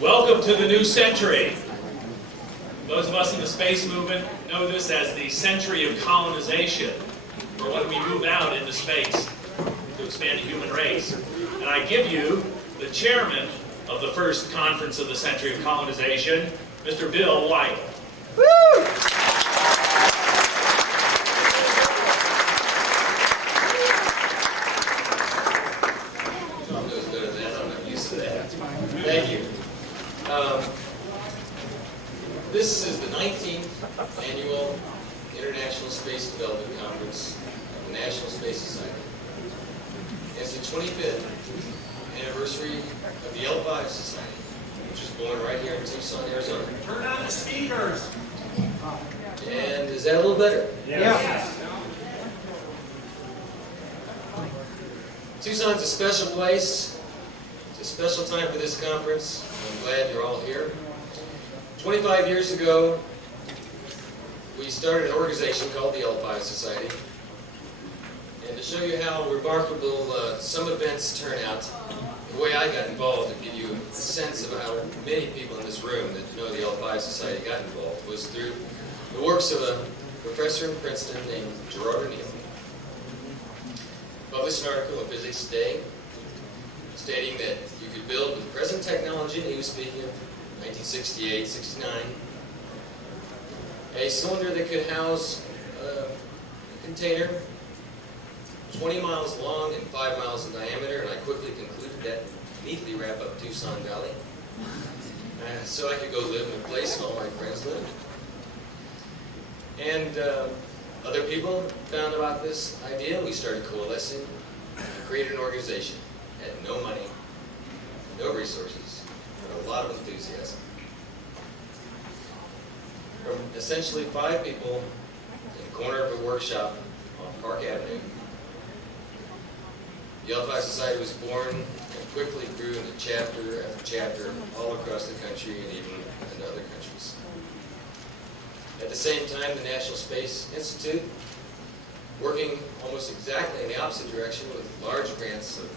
Welcome to the new century. Those of us in the space movement know this as the century of colonization, or when we move out into space to expand the human race. And I give you the chairman of the first conference of the century of colonization, Mr. Bill Weigle. Woo! Thank you. This is the 19th Annual International Space Development Conference of the National Space Society. It's the 25th anniversary of the L5 Society, which was born right here in Tucson, Arizona. Turn on the speakers. And is that a little better? Yes. Tucson's a special place. It's a special time for this conference. I'm glad you're all here. 25 years ago, we started an organization called the L5 Society. And to show you how remarkable some events turn out, the way I got involved, to give you a sense of how many people in this room that know the L5 Society got involved, was through the works of a professor in Princeton named Gerard O'Neill. Published an article in Physics Today stating that you could build with present technology, and he was speaking of 1968, 69, a cylinder that could house a container 20 miles long and 5 miles in diameter, and I quickly concluded that neatly wrap up Tucson Valley. So I could go live in a place all my friends lived. And other people found about this idea. We started coalescing and created an organization. Had no money, no resources, but a lot of enthusiasm. From essentially 5 people in the corner of a workshop on Park Avenue, the L5 Society was born and quickly grew into chapter after chapter all across the country and even in other countries. At the same time, the National Space Institute, working almost exactly in the opposite direction with large grants of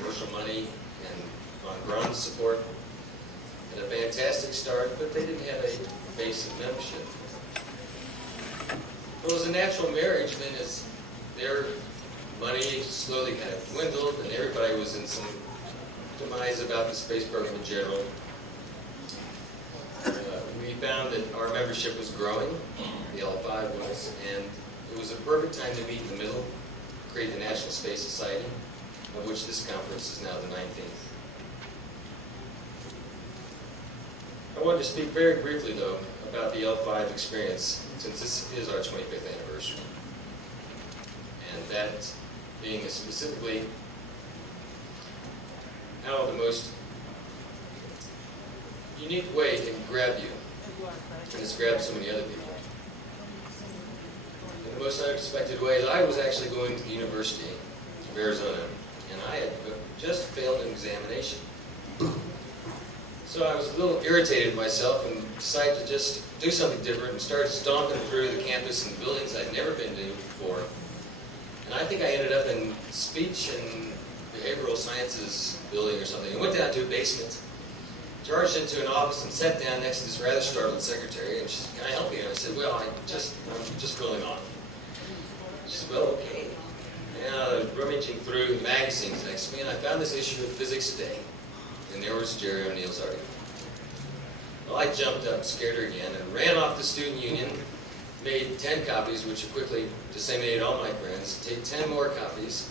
commercial money and on ground support, and a fantastic start, but they didn't have a base of membership. It was a natural marriage then, as their money slowly kind of dwindled and everybody was in some demise about the space program in general. We found that our membership was growing, the L5 was, and it was a perfect time to meet in the middle, create the National Space Society, of which this conference is now the 19th. I wanted to speak very briefly, though, about the L5 experience, since this is our 25th anniversary. And that being specifically how the most unique way it can grab you, and it's grabbed so many other people. In the most unexpected ways, I was actually going to the University of Arizona, and I had just failed an examination. So I was a little irritated myself and decided to just do something different and started stomping through the campus and buildings I'd never been to before. And I think I ended up in speech and behavioral sciences building or something. I went down to a basement, charged into an office, and sat down next to this rather startled secretary. And she said, "Can I help you?" And I said, "Well, I'm just cooling off." She said, "Well, okay." And I was rummaging through the magazines next to me, and I found this issue of Physics Today. And there was Jerry O'Neill's article. Well, I jumped up, scared her again, and ran off to the student union, made 10 copies, which quickly disseminated all my friends, take 10 more copies.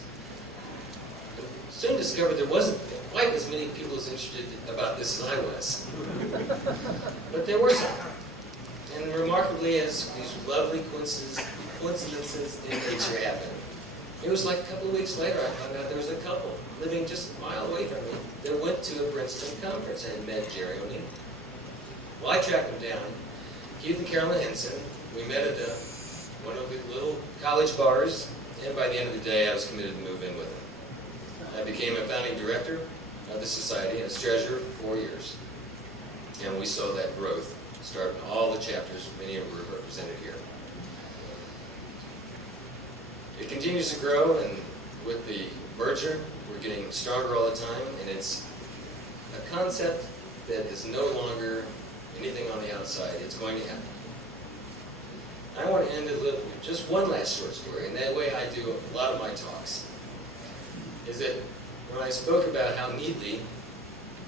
And soon discovered there wasn't quite as many people as interested about this as I was. But there were some. And remarkably, as these lovely coincidences in nature happen, it was like a couple of weeks later I found out there was a couple living just a mile away from me that went to a Princeton conference and met Jerry O'Neill. Well, I tracked them down. Keith and Carolyn Henson. We met at one of the little college bars, and by the end of the day I was committed to move in with them. I became a founding director of the society and its treasurer for 4 years. And we saw that growth start in all the chapters, many of them were represented here. It continues to grow, and with the merger, we're getting stronger all the time, and it's a concept that is no longer anything on the outside. It's going to happen. I want to end it with just one last short story, and that way I do a lot of my talks. Is that when I spoke about how neatly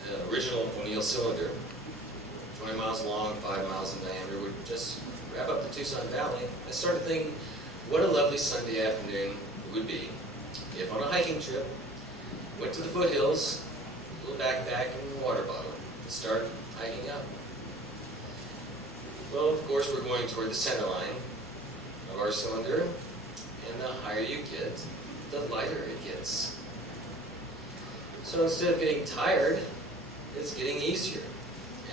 the original O'Neill cylinder, 20 miles long, 5 miles in diameter, would just wrap up the Tucson Valley, I started thinking, what a lovely Sunday afternoon it would be if on a hiking trip, went to the foothills, a little backpack and a water bottle, and start hiking up. Well, of course, we're going toward the center line of our cylinder, and the higher you get, the lighter it gets. So instead of getting tired, it's getting easier.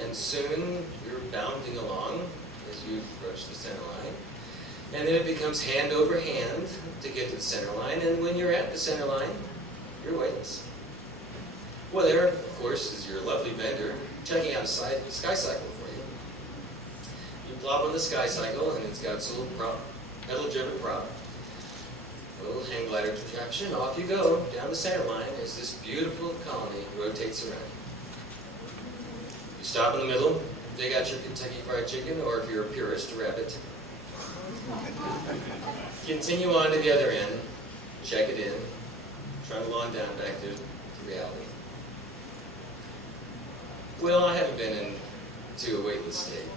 And soon you're bounding along as you approach the center line. And then it becomes hand over hand to get to the center line. And when you're at the center line, you're weightless. Well, there, of course, is your lovely vendor checking out a sky cycle for you. You plop on the sky cycle, and it's got its little prop, pedal-driven prop, a little hang glider contraption, and off you go down the center line as this beautiful colony rotates around. You stop in the middle, dig out your Kentucky Fried Chicken, or if you're a purist, a rabbit. Continue on to the other end, check it in, trundle on down back to reality. Well, I haven't been into a weightless state,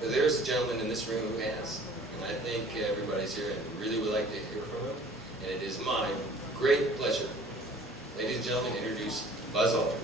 but there's a gentleman in this room who has, and I think everybody's here and really would like to hear from him, and it is my great pleasure, ladies and gentlemen, to introduce Buzz Aldrin.